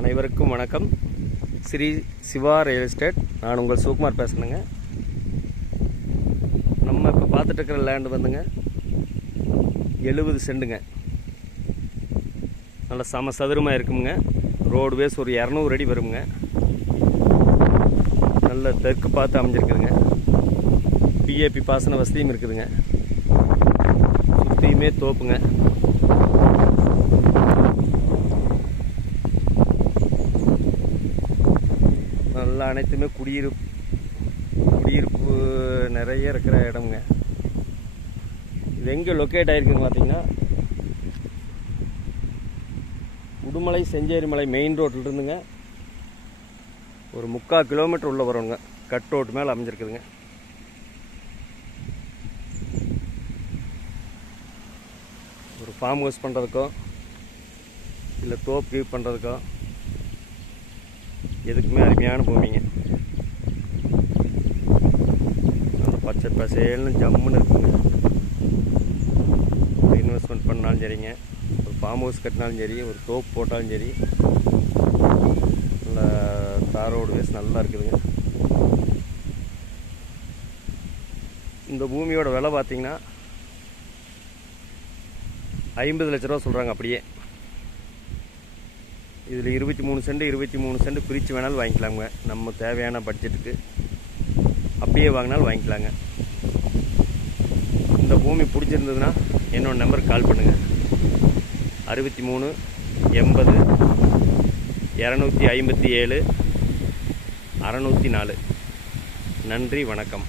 அனைவருக்கும் வணக்கம். Shri Siva real estate. நான் உங்கள் சுகுமார் பேசுகிறேங்க. நம்ம இப்போ பார்த்துட்டு இருக்கிற லேண்டு வந்துங்க 70 சென்ட்டுங்க. நல்ல சம சதுரமாக இருக்குங்க. ரோடு வேஸ் ஒரு 200 அடி வருங்க. நல்ல தெற்கு பார்த்து அமைஞ்சிருக்குதுங்க. பிஏபி பாசன வசதியும் இருக்குதுங்க. சுற்றியுமே தோப்புங்க. நல்லா அனைத்துமே குடியிருப்பு நிறைய இருக்கிற இடம்ங்க. இது எங்கே லொக்கேட் ஆகிருக்குன்னு பார்த்தீங்கன்னா, உடுமலை செஞ்சேரிமலை மெயின் ரோட்டில் இருந்துங்க ஒரு 3/4 கிலோமீட்டர் உள்ள வருங்க. கட் ரோட்டு மேலே அமைஞ்சிருக்குதுங்க. ஒரு ஃபார்ம் ஹவுஸ் பண்ணுறதுக்கோ இல்லை தோப்பு வியூ பண்ணுறதுக்கோ எதுக்குமே அருமையான பூமிங்க. அந்த பச்சை பசேல்னு ஜம்முன்னு இருக்குங்க. இன்வெஸ்ட்மெண்ட் பண்ணாலும் சரிங்க, ஒரு ஃபார்ம் ஹவுஸ் கட்டினாலும் சரி, ஒரு தோப்பு போட்டாலும் சரி, நல்ல தாரோடு வேஸ் நல்லா இருக்குதுங்க. இந்த பூமியோட விலை பார்த்திங்கன்னா 50 லட்ச ரூபா சொல்கிறாங்க. அப்படியே இதில் 23 சென்ட் பிரித்து வேணாலும் வாங்கிக்கலாங்க. நம்ம தேவையான பட்ஜெட்டுக்கு அப்படியே வாங்கினாலும் வாங்கிக்கலாங்க. இந்த பூமி பிடிச்சிருந்ததுன்னா என்னோட நம்பருக்கு கால் பண்ணுங்கள். 63 80 257 604. நன்றி, வணக்கம்.